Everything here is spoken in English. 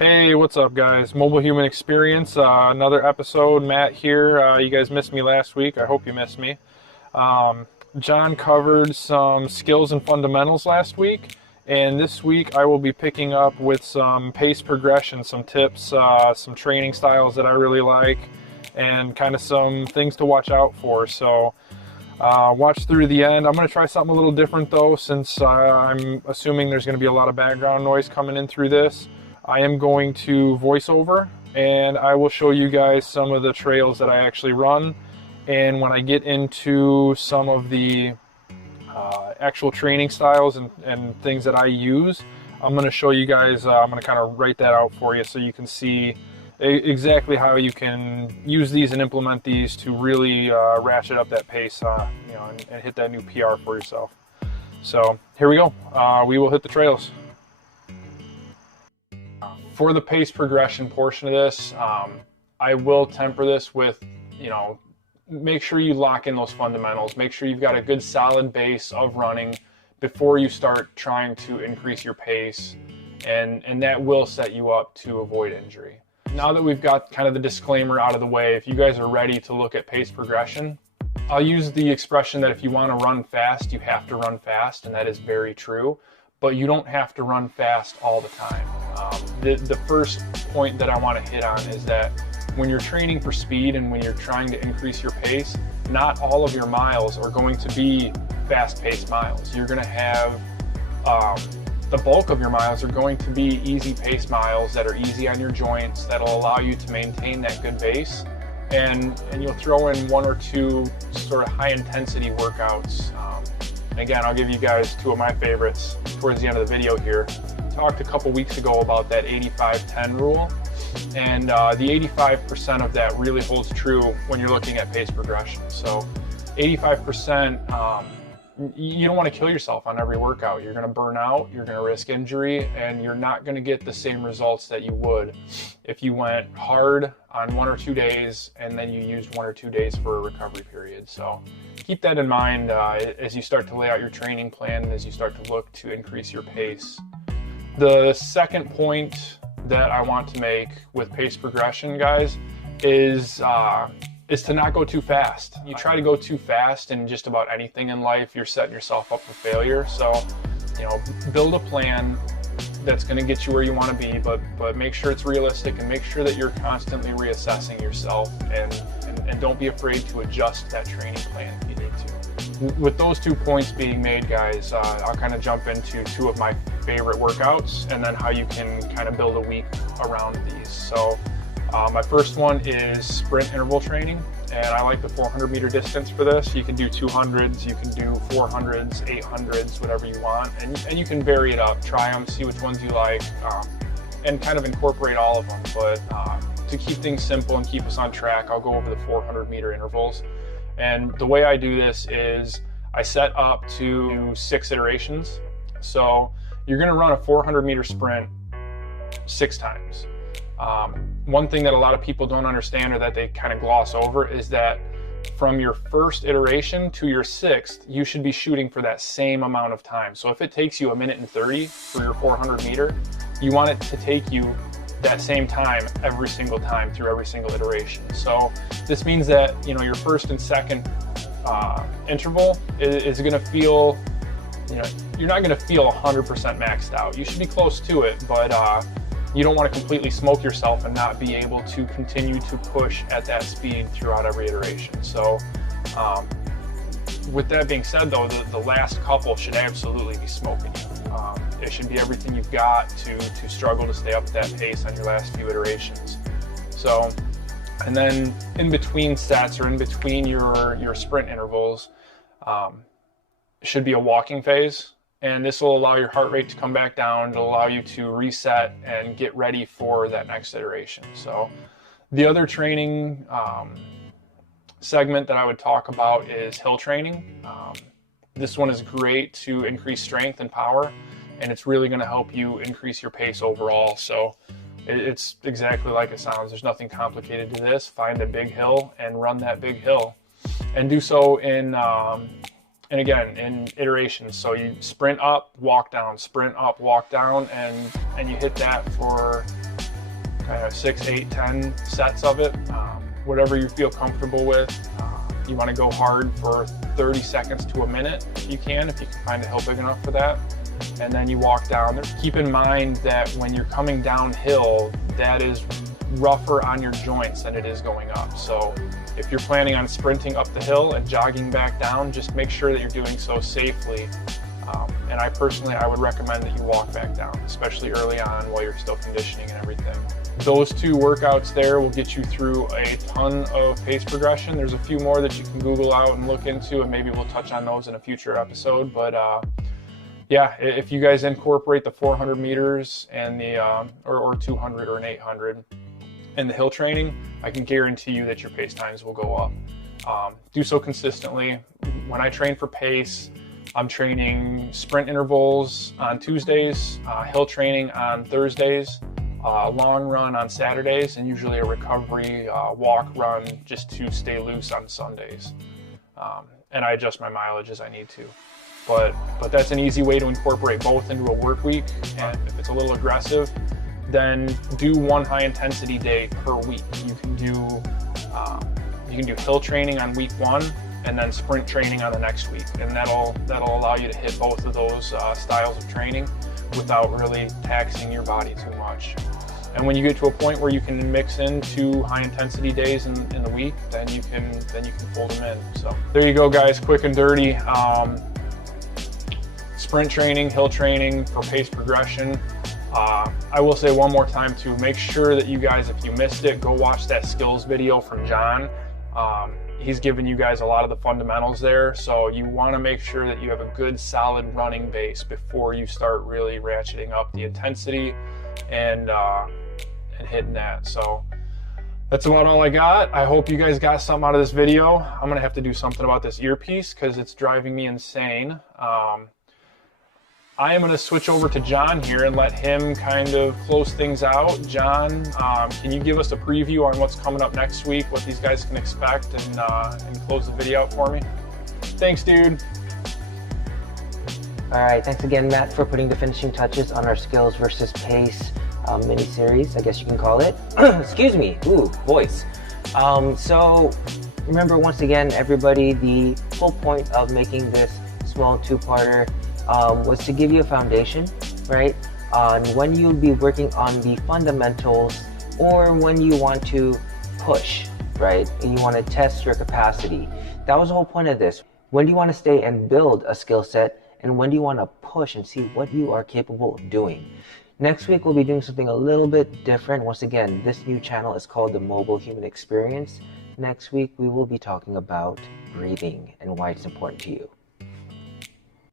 Hey, what's up guys? Mobile Human Experience, another episode. Matt here. You guys missed me last week. I hope you missed me. John covered some skills and fundamentals last week, and this week I will be picking up with some pace progression, some tips, some training styles that I really like, and kind of some things to watch out for. So watch through the end. I'm going to try something a little different though, since I'm assuming there's going to be a lot of background noise coming in through this. I am going to voice over, and I will show you guys some of the trails that I actually run. And when I get into some of the actual training styles and things that I use, I'm going to show you guys, I'm going to kind of write that out for you so you can see exactly how you can use these and implement these to really ratchet up that pace, and hit that new PR for yourself. So here we go. We will hit the trails. For the pace progression portion of this, I will temper this with, make sure you lock in those fundamentals. Make sure you've got a good solid base of running before you start trying to increase your pace, and that will set you up to avoid injury. Now that we've got kind of the disclaimer out of the way, if you guys are ready to look at pace progression, I'll use the expression that if you want to run fast, you have to run fast, and that is very true, but you don't have to run fast all the time. The first point that I want to hit on is that when you're training for speed and when you're trying to increase your pace, not all of your miles are going to be fast-paced miles. You're going to have the bulk of your miles are going to be easy-paced miles that are easy on your joints, that'll allow you to maintain that good base, and you'll throw in one or two sort of high-intensity workouts. And again, I'll give you guys two of my favorites towards the end of the video here. Talked a couple weeks ago about that 85-10 rule, and the 85% of that really holds true when you're looking at pace progression. So 85%, you don't want to kill yourself on every workout. You're going to burn out, you're going to risk injury, and you're not going to get the same results that you would if you went hard on 1 or 2 days and then you used 1 or 2 days for a recovery period. So keep that in mind as you start to lay out your training plan, as you start to look to increase your pace. The second point that I want to make with pace progression, guys, is to not go too fast. You try to go too fast in just about anything in life, you're setting yourself up for failure. So, build a plan that's going to get you where you want to be, but make sure it's realistic, and make sure that you're constantly reassessing yourself, and don't be afraid to adjust that training plan if you need to. With those 2 points being made, guys, I'll kind of jump into 2 of my favorite workouts, and then how you can kind of build a week around these. So my first one is sprint interval training, and I like the 400-meter distance for this. You can do 200s, you can do 400s, 800s, whatever you want, and you can vary it up, try them, see which ones you like, and kind of incorporate all of them. But to keep things simple and keep us on track, I'll go over the 400-meter intervals. And the way I do this is I set up to 6 iterations. So you're going to run a 400-meter sprint 6 times. One thing that a lot of people don't understand, or that they kind of gloss over, is that from your first iteration to your 6th, you should be shooting for that same amount of time. So if it takes you 1 minute and 30 for your 400 meter, you want it to take you that same time every single time through every single iteration. So this means that your first and second interval is going to feel, you're not going to feel 100% maxed out. You should be close to it, but you don't want to completely smoke yourself and not be able to continue to push at that speed throughout every iteration. So with that being said though, the last couple should absolutely be smoking you. It should be everything you've got to struggle to stay up at that pace on your last few iterations. So, and then in between sets, or in between your sprint intervals, should be a walking phase. And this will allow your heart rate to come back down. It'll allow you to reset and get ready for that next iteration. So the other training segment that I would talk about is hill training. This one is great to increase strength and power, and it's really going to help you increase your pace overall. So it's exactly like it sounds. There's nothing complicated to this. Find a big hill and run that big hill, and do so in again in iterations. So you sprint up, walk down, sprint up, walk down, and you hit that for kind of 6, 8, 10 sets of it, whatever you feel comfortable with. You want to go hard for 30 seconds to a minute if you can find a hill big enough for that. And then you walk down there. Keep in mind that when you're coming downhill, that is rougher on your joints than it is going up. So if you're planning on sprinting up the hill and jogging back down, just make sure that you're doing so safely. And I would recommend that you walk back down, especially early on while you're still conditioning and everything. Those 2 workouts there will get you through a ton of pace progression. There's a few more that you can Google out and look into, and maybe we'll touch on those in a future episode. But yeah, if you guys incorporate the 400 meters and the or 200 or an 800 and the hill training, I can guarantee you that your pace times will go up. Do so consistently. When I train for pace, I'm training sprint intervals on Tuesdays, hill training on Thursdays, long run on Saturdays, and usually a recovery walk run just to stay loose on Sundays. And I adjust my mileage as I need to. But that's an easy way to incorporate both into a work week. And if it's a little aggressive, then do 1 high intensity day per week. You can do hill training on week 1 and then sprint training on the next week. And that'll allow you to hit both of those styles of training without really taxing your body too much. And when you get to a point where you can mix in 2 high intensity days in the week, then you can fold them in. So there you go, guys, quick and dirty. Sprint training, hill training for pace progression. I will say one more time too, make sure that you guys, if you missed it, go watch that skills video from John. He's given you guys a lot of the fundamentals there, so you want to make sure that you have a good solid running base before you start really ratcheting up the intensity and hitting that. So that's about all I got. I hope you guys got something out of this video. I'm gonna have to do something about this earpiece because it's driving me insane. I am going to switch over to John here and let him kind of close things out. John, can you give us a preview on what's coming up next week, what these guys can expect, and close the video out for me? Thanks, dude. All right, thanks again, Matt, for putting the finishing touches on our skills versus pace mini-series, I guess you can call it. Excuse me, ooh, voice. So remember, once again, everybody, the whole point of making this small 2-parter was to give you a foundation, right, on when you'll be working on the fundamentals or when you want to push, right, and you want to test your capacity. That was the whole point of this. When do you want to stay and build a skill set, and when do you want to push and see what you are capable of doing? Next week, we'll be doing something a little bit different. Once again, this new channel is called the Mobile Human Experience. Next week, we will be talking about breathing and why it's important to you.